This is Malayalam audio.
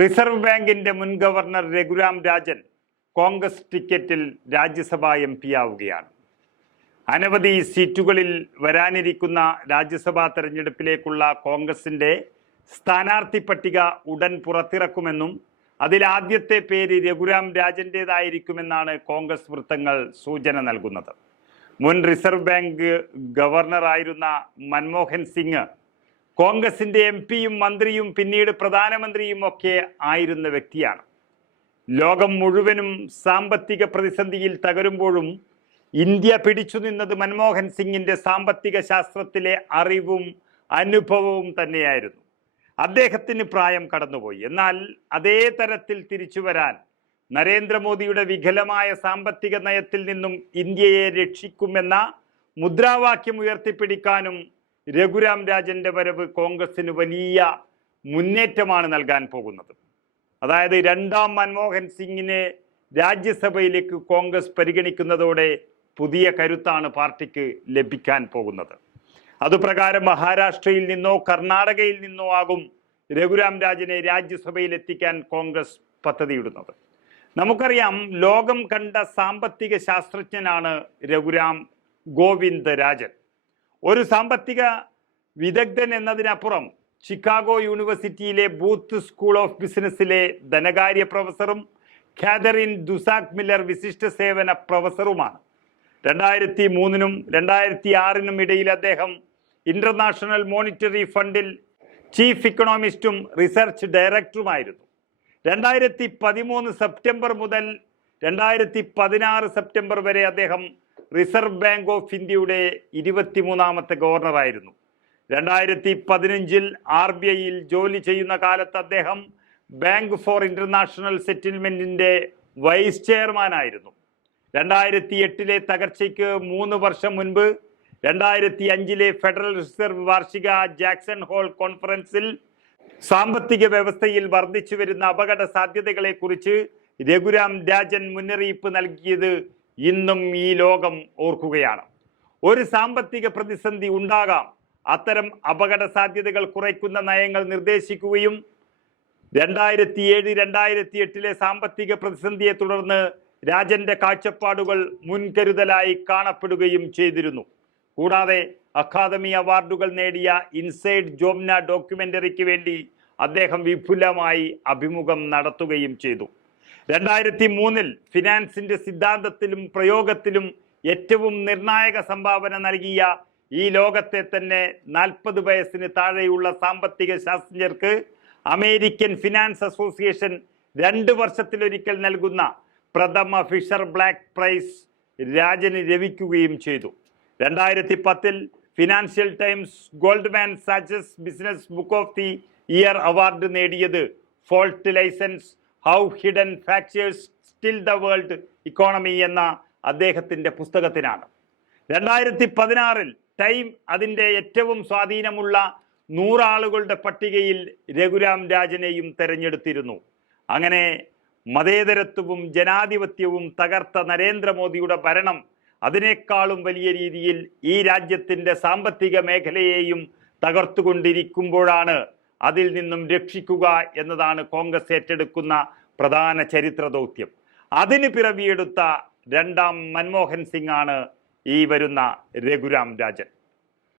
റിസർവ് ബാങ്കിന്റെ മുൻ ഗവർണർ രഘുരാം രാജൻ കോൺഗ്രസ് ടിക്കറ്റിൽ രാജ്യസഭാ എം പി ആവുകയാണ്. അനവധി സീറ്റുകളിൽ വരാനിരിക്കുന്ന രാജ്യസഭാ തെരഞ്ഞെടുപ്പിലേക്കുള്ള കോൺഗ്രസിന്റെ സ്ഥാനാർത്ഥി പട്ടിക ഉടൻ പുറത്തിറക്കുമെന്നും അതിൽ ആദ്യത്തെ പേര് രഘുരാം രാജന്റേതായിരിക്കുമെന്നാണ് കോൺഗ്രസ് വൃത്തങ്ങൾ സൂചന നൽകുന്നത്. മുൻ റിസർവ് ബാങ്ക് ഗവർണറായിരുന്ന മൻമോഹൻ സിംഗ് കോൺഗ്രസിന്റെ എം പിയും മന്ത്രിയും പിന്നീട് പ്രധാനമന്ത്രിയും ഒക്കെ ആയിരുന്ന വ്യക്തിയാണ്. ലോകം മുഴുവനും സാമ്പത്തിക പ്രതിസന്ധിയിൽ തകരുമ്പോഴും ഇന്ത്യ പിടിച്ചു നിന്നത് മൻമോഹൻ സിംഗിന്റെ സാമ്പത്തിക ശാസ്ത്രത്തിലെ അറിവും അനുഭവവും തന്നെയായിരുന്നു. അദ്ദേഹത്തിന് പ്രായം കടന്നുപോയി. എന്നാൽ അതേ തരത്തിൽ തിരിച്ചു വരാൻ നരേന്ദ്രമോദിയുടെ വികലമായ സാമ്പത്തിക നയത്തിൽ നിന്നും ഇന്ത്യയെ രക്ഷിക്കുമെന്ന മുദ്രാവാക്യം ഉയർത്തിപ്പിടിക്കാനും രഘുരാം രാജന്റെ വരവ് കോൺഗ്രസിന് വലിയ മുന്നേറ്റമാണ് നൽകാൻ പോകുന്നത്. അതായത് രണ്ടാം മൻമോഹൻ സിംഗിനെ രാജ്യസഭയിലേക്ക് കോൺഗ്രസ് പരിഗണിക്കുന്നതോടെ പുതിയ കരുത്താണ് പാർട്ടിക്ക് ലഭിക്കാൻ പോകുന്നത്. അതുപ്രകാരം മഹാരാഷ്ട്രയിൽ നിന്നോ കർണാടകയിൽ നിന്നോ ആകും രഘുരാം രാജനെ രാജ്യസഭയിൽ എത്തിക്കാൻ കോൺഗ്രസ് പദ്ധതിയിടുന്നത്. നമുക്കറിയാം ലോകം കണ്ട സാമ്പത്തിക ശാസ്ത്രജ്ഞനാണ് രഘുരാം ഗോവിന്ദ് രാജൻ ഒരു സാമ്പത്തിക വിദഗ്ധൻ എന്നതിനപ്പുറം ചിക്കാഗോ യൂണിവേഴ്സിറ്റിയിലെ ബൂത്ത് സ്കൂൾ ഓഫ് ബിസിനസ്സിലെ ധനകാര്യ പ്രൊഫസറും കാതറിൻ ദുസാക് മില്ലർ വിശിഷ്ട സേവന പ്രൊഫസറുമാണ്. രണ്ടായിരത്തി മൂന്നിനും രണ്ടായിരത്തി ആറിനും ഇടയിൽ അദ്ദേഹം ഇന്റർനാഷണൽ മോണിറ്ററി ഫണ്ടിൽ ചീഫ് ഇക്കണോമിസ്റ്റും റിസർച്ച് ഡയറക്ടറുമായിരുന്നു. രണ്ടായിരത്തി പതിമൂന്ന് സെപ്റ്റംബർ മുതൽ രണ്ടായിരത്തി പതിനാറ് സെപ്റ്റംബർ വരെ അദ്ദേഹം റിസർവ് ബാങ്ക് ഓഫ് ഇന്ത്യയുടെ ഇരുപത്തിമൂന്നാമത്തെ ഗവർണറായിരുന്നു രണ്ടായിരത്തി പതിനഞ്ചിൽ ആർ ബി ഐയിൽ ജോലി ചെയ്യുന്ന കാലത്ത് അദ്ദേഹം ബാങ്ക് ഫോർ ഇന്റർനാഷണൽ സെറ്റിൽമെന്റിന്റെ വൈസ് ചെയർമാനായിരുന്നു രണ്ടായിരത്തി എട്ടിലെ തകർച്ചയ്ക്ക് മൂന്ന് വർഷം മുൻപ് രണ്ടായിരത്തി അഞ്ചിലെ ഫെഡറൽ റിസർവ് വാർഷിക ജാക്സൺ ഹോൾ കോൺഫറൻസിൽ സാമ്പത്തിക വ്യവസ്ഥയിൽ വർദ്ധിച്ചു വരുന്ന അപകട സാധ്യതകളെ കുറിച്ച് രഘുരാം രാജൻ മുന്നറിയിപ്പ് നൽകിയത് ഇന്നും ഈ ലോകം ഓർക്കുകയാണ്. ഒരു സാമ്പത്തിക പ്രതിസന്ധി ഉണ്ടാകാം. അത്തരം അപകട സാധ്യതകൾ കുറയ്ക്കുന്ന നയങ്ങൾ നിർദ്ദേശിക്കുകയും രണ്ടായിരത്തി ഏഴ് രണ്ടായിരത്തി എട്ടിലെ സാമ്പത്തിക പ്രതിസന്ധിയെ തുടർന്ന് രാജന്റെ കാഴ്ചപ്പാടുകൾ മുൻകരുതലായി കാണപ്പെടുകയും ചെയ്തിരുന്നു. കൂടാതെ അക്കാദമി അവാർഡുകൾ നേടിയ ഇൻസൈഡ് ജോംന ഡോക്യുമെന്ററിക്ക് വേണ്ടി അദ്ദേഹം വിപുലമായി അഭിമുഖം നടത്തുകയും ചെയ്തു. രണ്ടായിരത്തി മൂന്നിൽ ഫിനാൻസിന്റെ സിദ്ധാന്തത്തിലും പ്രയോഗത്തിലും ഏറ്റവും നിർണായക സംഭാവന നൽകിയ ഈ ലോകത്തെ തന്നെ നാൽപ്പത് വയസ്സിന് താഴെയുള്ള സാമ്പത്തിക ശാസ്ത്രജ്ഞർക്ക് അമേരിക്കൻ ഫിനാൻസ് അസോസിയേഷൻ രണ്ട് വർഷത്തിലൊരിക്കൽ നൽകുന്ന പ്രഥമ ഫിഷർ ബ്ലാക്ക് പ്രൈസ് രാജന് ലഭിക്കുകയും ചെയ്തു. രണ്ടായിരത്തി പത്തിൽ Financial Times Goldman Sachs business book of the year award നേടിയത് fault lines how hidden fractures still the world economy എന്ന അദ്ദേഹത്തിന്റെ പുസ്തകത്തിനാണ്. രണ്ടായിരത്തി പതിനാറിൽ ടൈം അതിന്റെ ഏറ്റവും സ്വാധീനമുള്ള നൂറാളുകളുടെ പട്ടികയിൽ രഘുരാം രാജനെയും തെരഞ്ഞെടുത്തിരുന്നു. അങ്ങനെ മതേതരത്വവും ജനാധിപത്യവും തകർത്ത നരേന്ദ്രമോദിയുടെ ഭരണം അതിനേക്കാളും വലിയ രീതിയിൽ ഈ രാജ്യത്തിന്റെ സാമ്പത്തിക മേഖലയെയും തകർത്തുകൊണ്ടിരിക്കുമ്പോഴാണ് അതിൽ നിന്നും രക്ഷിക്കുക എന്നതാണ് കോൺഗ്രസ് ഏറ്റെടുക്കുന്ന പ്രധാന ചരിത്ര ദൗത്യം. അതിന് പിറവിയെടുത്ത രണ്ടാം മൻമോഹൻ സിംഗ് ആണ് ഈ വരുന്ന രഘുരാം രാജൻ.